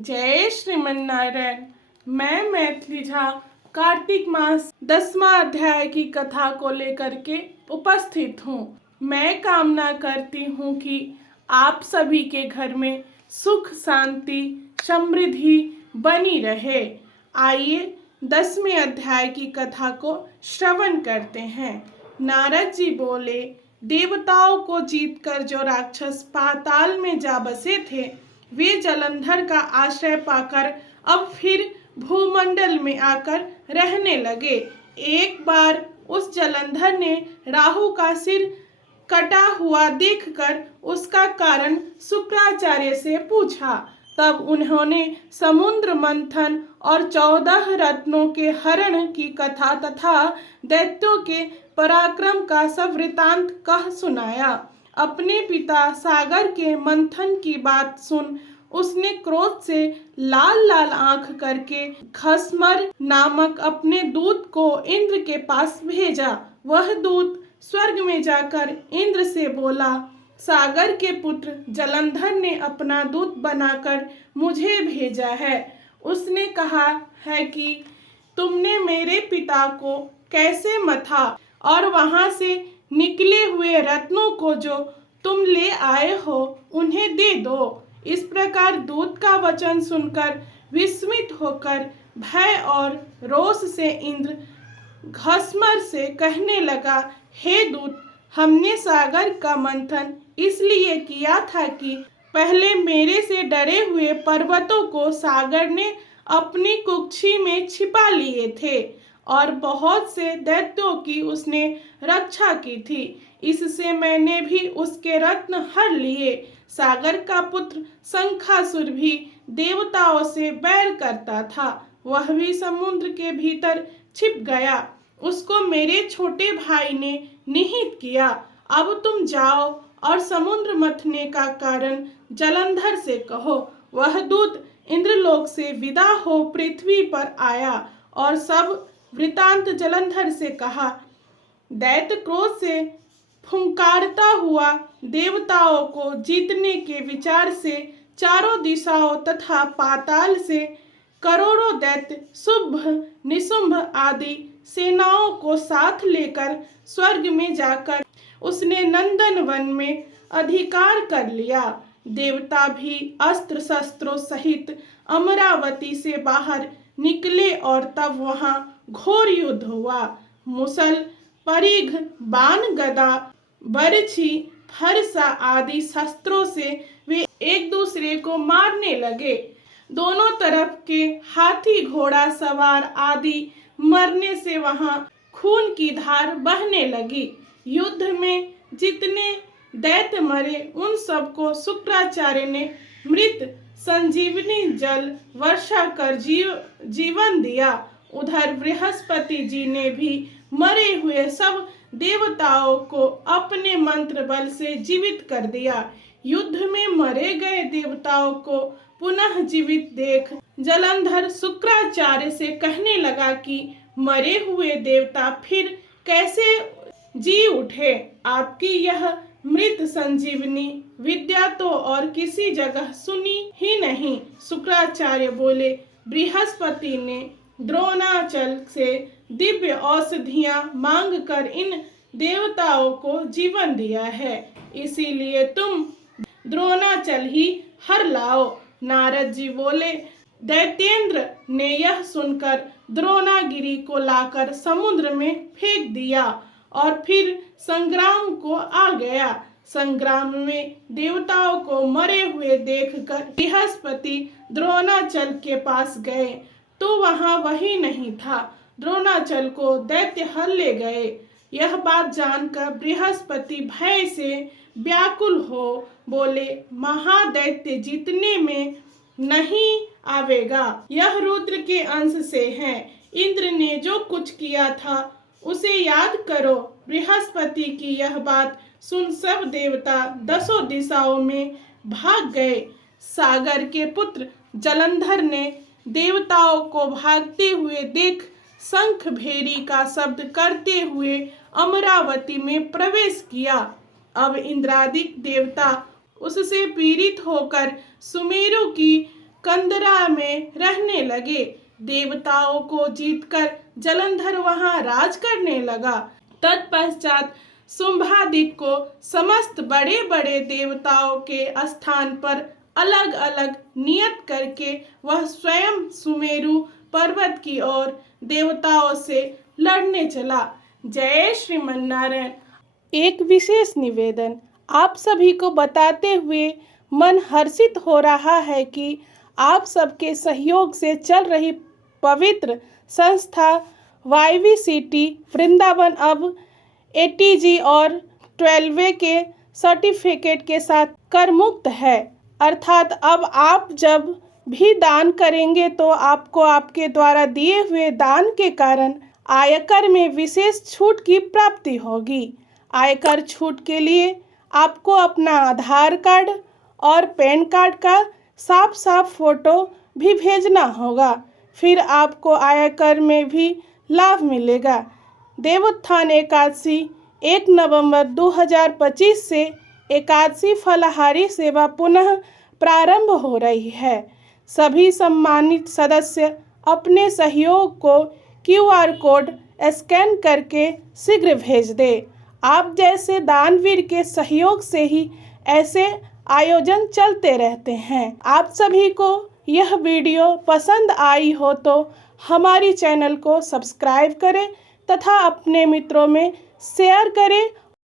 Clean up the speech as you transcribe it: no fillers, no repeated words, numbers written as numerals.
जय श्रीमन नारायण। मैं मैथिली झा कार्तिक मास 10वां अध्याय की कथा को लेकर के उपस्थित हूँ। मैं कामना करती हूँ कि आप सभी के घर में सुख शांति समृद्धि बनी रहे। आइए 10वें अध्याय की कथा को श्रवण करते हैं। नारद जी बोले, देवताओं को जीतकर जो राक्षस पाताल में जा बसे थे, वे जलंधर का आश्रय पाकर अब फिर भूमंडल में आकर रहने लगे। एक बार उस जलंधर ने राहु का सिर कटा हुआ देखकर उसका कारण शुक्राचार्य से पूछा। तब उन्होंने समुद्र मंथन और 14 रत्नों के हरण की कथा तथा दैत्यों के पराक्रम का सब वृतांत कह सुनाया। अपने पिता सागर के मंथन की बात सुन उसने क्रोध से लाल लाल आंख करके खसमर नामक अपने दूत को इंद्र के पास भेजा। वह दूत स्वर्ग में जाकर इंद्र से बोला, सागर के पुत्र जलंधर ने अपना दूत बनाकर मुझे भेजा है। उसने कहा है कि तुमने मेरे पिता को कैसे मथा और वहां से निकले हुए रत्नों को जो तुम ले आए हो उन्हें दे दो। इस प्रकार दूत का वचन सुनकर विस्मित होकर भय और रोष से इंद्र घसमर से कहने लगा, हे दूत, हमने सागर का मंथन इसलिए किया था कि पहले मेरे से डरे हुए पर्वतों को सागर ने अपनी कुक्षी में छिपा लिए थे और बहुत से दैत्यों की उसने रक्षा की थी। इससे मैंने भी उसके रत्न हर लिए। सागर का पुत्र शंखासुर भी देवताओं से बैर करता था, वह भी समुद्र के भीतर छिप गया। उसको मेरे छोटे भाई ने निहित किया। अब तुम जाओ और समुद्र मथने का कारण जलंधर से कहो। वह दूत इंद्रलोक से विदा हो पृथ्वी पर आया और सब वृतांत जलंधर से कहा। दैत्य क्रोध से फुंकारता हुआ देवताओं को जीतने के विचार से चारों दिशाओं तथा पाताल से करोड़ों दैत्य शुंभ निशुंभ आदि सेनाओं को साथ लेकर स्वर्ग में जाकर उसने नंदन वन में अधिकार कर लिया। देवता भी अस्त्र शस्त्रों सहित अमरावती से बाहर निकले और तब वहां घोर युद्ध हुआ। मुसल परिघ बाण गदा बरछी फरसा आदि शस्त्रों से वे एक दूसरे को मारने लगे। दोनों तरफ के हाथी घोड़ा सवार आदि मरने से वहां खून की धार बहने लगी। युद्ध में जितने दैत्य मरे उन सबको शुक्राचार्य ने मृत संजीवनी जल वर्षा कर जीवन दिया। उधर बृहस्पति जी ने भी मरे हुए सब देवताओं को अपने मंत्र बल से जीवित कर दिया। युद्ध में मरे गए देवताओं को पुनः जीवित देख जलंधर शुक्राचार्य से कहने लगा कि मरे हुए देवता फिर कैसे जी उठे। आपकी यह मृत संजीवनी विद्या तो और किसी जगह सुनी ही नहीं। शुक्राचार्य बोले, बृहस्पति ने द्रोणाचल से दिव्य औषधियां मांगकर इन देवताओं को जीवन दिया है, इसीलिए तुम द्रोणाचल ही हर लाओ। नारद जी बोले, दैत्येंद्र ने यह सुनकर द्रोणागिरी को लाकर समुद्र में फेंक दिया और फिर संग्राम को आ गया। संग्राम में देवताओं को मरे हुए देखकर बृहस्पति द्रोणाचल के पास गए तो वहां वही नहीं था। द्रोणाचल को दैत्य हर ले गए। यह बात जानकर बृहस्पति भय से व्याकुल हो बोले, महादैत्य जीतने में नहीं आवेगा, यह रुद्र के अंश से है। इंद्र ने जो कुछ किया था उसे याद करो। बृहस्पति की यह बात सुन सब देवता 10 दिशाओं में भाग गए। सागर के पुत्र जलंधर ने देवताओं को भागते हुए देख शंख भेरी का शब्द करते हुए अमरावती में प्रवेश किया। अब इंद्रादिक देवता उससे पीड़ित होकर सुमेरु की कंदरा में रहने लगे। देवताओं को जीतकर जलंधर वहां राज करने लगा। तत्पश्चात शुंभादिक को समस्त बड़े बड़े देवताओं के स्थान पर अलग अलग नियत करके वह स्वयं सुमेरु पर्वत की ओर देवताओं से लड़ने चला। जय श्रीमन्नारायण। एक विशेष निवेदन आप सभी को बताते हुए मन हर्षित हो रहा है कि आप सबके सहयोग से चल रही पवित्र संस्था YVCT वृंदावन अब ATG और 12वे के सर्टिफिकेट के साथ कर मुक्त है। अर्थात अब आप जब भी दान करेंगे तो आपको आपके द्वारा दिए हुए दान के कारण आयकर में विशेष छूट की प्राप्ति होगी। आयकर छूट के लिए आपको अपना आधार कार्ड और पैन कार्ड का साफ साफ फोटो भी भेजना होगा, फिर आपको आयकर में भी लाभ मिलेगा। देवोत्थान एकादशी 1 नवंबर 2025 से एकादशी फलाहारी सेवा पुनः प्रारंभ हो रही है। सभी सम्मानित सदस्य अपने सहयोग को QR कोड स्कैन करके शीघ्र भेज दें। आप जैसे दानवीर के सहयोग से ही ऐसे आयोजन चलते रहते हैं। आप सभी को यह वीडियो पसंद आई हो तो हमारी चैनल को सब्सक्राइब करें तथा अपने मित्रों में शेयर करें